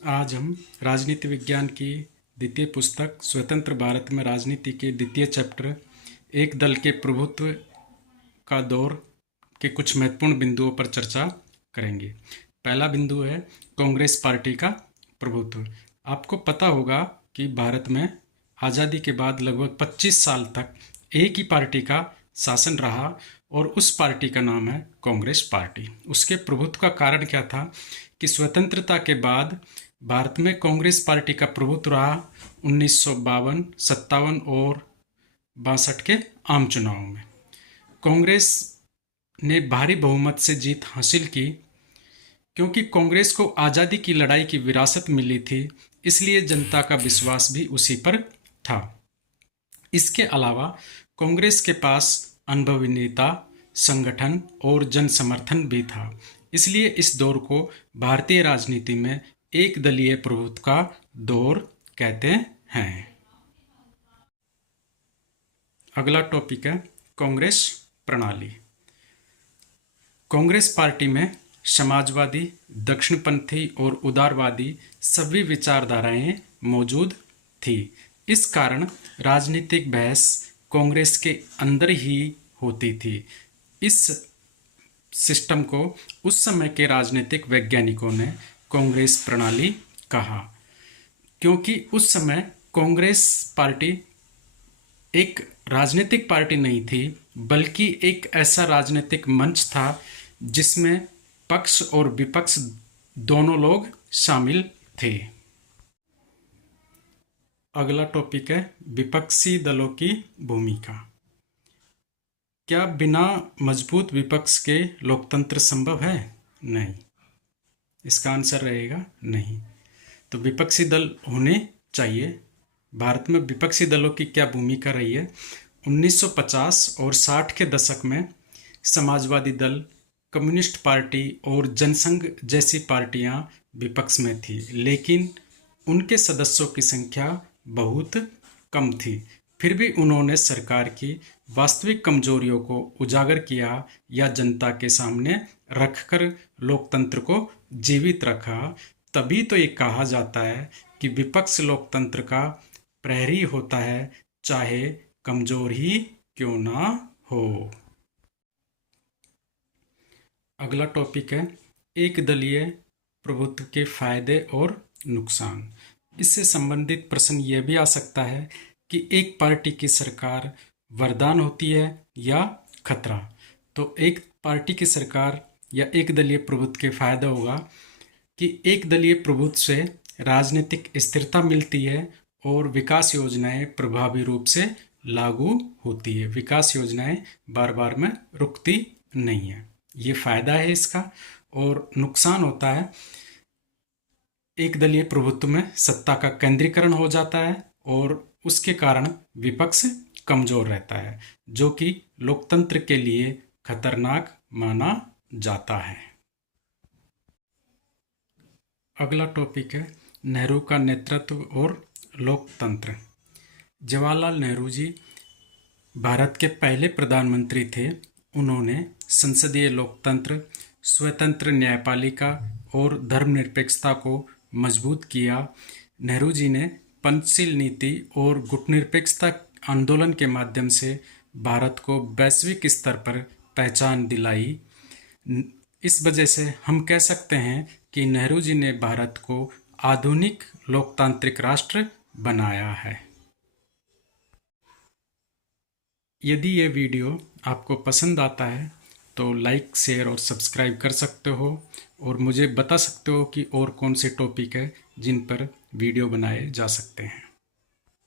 आज हम राजनीति विज्ञान की द्वितीय पुस्तक स्वतंत्र भारत में राजनीति के द्वितीय चैप्टर एक दल के प्रभुत्व का दौर के कुछ महत्वपूर्ण बिंदुओं पर चर्चा करेंगे। पहला बिंदु है कांग्रेस पार्टी का प्रभुत्व। आपको पता होगा कि भारत में आज़ादी के बाद लगभग 25 साल तक एक ही पार्टी का शासन रहा और उस पार्टी का नाम है कांग्रेस पार्टी। उसके प्रभुत्व का कारण क्या था कि स्वतंत्रता के बाद भारत में कांग्रेस पार्टी का प्रभुत्व रहा 1952, 57 और 62 के आम चुनावों में। कांग्रेस ने भारी बहुमत से जीत हासिल की। क्योंकि कांग्रेस को आज़ादी की लड़ाई की विरासत मिली थी, इसलिए जनता का विश्वास भी उसी पर था। इसके अलावा कांग्रेस के पास अनुभवी नेता, संगठन और जन समर्थन भी था। इसलिए इस दौर को भारतीय राजनीति में एक दलीय प्रभुत्व का दौर कहते हैं। अगला टॉपिक है कांग्रेस प्रणाली। कांग्रेस पार्टी में समाजवादी, दक्षिणपंथी और उदारवादी सभी विचारधाराएं मौजूद थी। इस कारण राजनीतिक बहस कांग्रेस के अंदर ही होती थी। इस सिस्टम को उस समय के राजनीतिक वैज्ञानिकों ने कांग्रेस प्रणाली कहा, क्योंकि उस समय कांग्रेस पार्टी एक राजनीतिक पार्टी नहीं थी, बल्कि एक ऐसा राजनीतिक मंच था जिसमें पक्ष और विपक्ष दोनों लोग शामिल थे। अगला टॉपिक है विपक्षी दलों की भूमिका। क्या बिना मजबूत विपक्ष के लोकतंत्र संभव है? नहीं। इसका आंसर रहेगा नहीं। तो विपक्षी दल होने चाहिए। भारत में विपक्षी दलों की क्या भूमिका रही है? 1950 और 60 के दशक में समाजवादी दल, कम्युनिस्ट पार्टी और जनसंघ जैसी पार्टियां विपक्ष में थी, लेकिन उनके सदस्यों की संख्या बहुत कम थी। फिर भी उन्होंने सरकार की वास्तविक कमजोरियों को उजागर किया या जनता के सामने रखकर लोकतंत्र को जीवित रखा। तभी तो ये कहा जाता है कि विपक्ष लोकतंत्र का प्रहरी होता है, चाहे कमजोर ही क्यों ना हो। अगला टॉपिक है एक दलीय प्रभुत्व के फायदे और नुकसान। इससे संबंधित प्रश्न यह भी आ सकता है कि एक पार्टी की सरकार वरदान होती है या खतरा। तो एक पार्टी की सरकार या एक दलीय प्रभुत्व के फायदा होगा कि एक दलीय प्रभुत्व से राजनीतिक स्थिरता मिलती है और विकास योजनाएं प्रभावी रूप से लागू होती है। विकास योजनाएं बार बार में रुकती नहीं है। ये फायदा है इसका। और नुकसान होता है एक दलीय प्रभुत्व में सत्ता का केंद्रीकरण हो जाता है और उसके कारण विपक्ष कमजोर रहता है, जो कि लोकतंत्र के लिए खतरनाक माना जाता है। अगला टॉपिक है नेहरू का नेतृत्व और लोकतंत्र। जवाहरलाल नेहरू जी भारत के पहले प्रधानमंत्री थे। उन्होंने संसदीय लोकतंत्र, स्वतंत्र न्यायपालिका और धर्मनिरपेक्षता को मजबूत किया। नेहरू जी ने पंचशील नीति और गुटनिरपेक्षता आंदोलन के माध्यम से भारत को वैश्विक स्तर पर पहचान दिलाई। इस वजह से हम कह सकते हैं कि नेहरू जी ने भारत को आधुनिक लोकतांत्रिक राष्ट्र बनाया है। यदि ये वीडियो आपको पसंद आता है तो लाइक, शेयर और सब्सक्राइब कर सकते हो और मुझे बता सकते हो कि और कौन से टॉपिक है जिन पर वीडियो बनाए जा सकते हैं।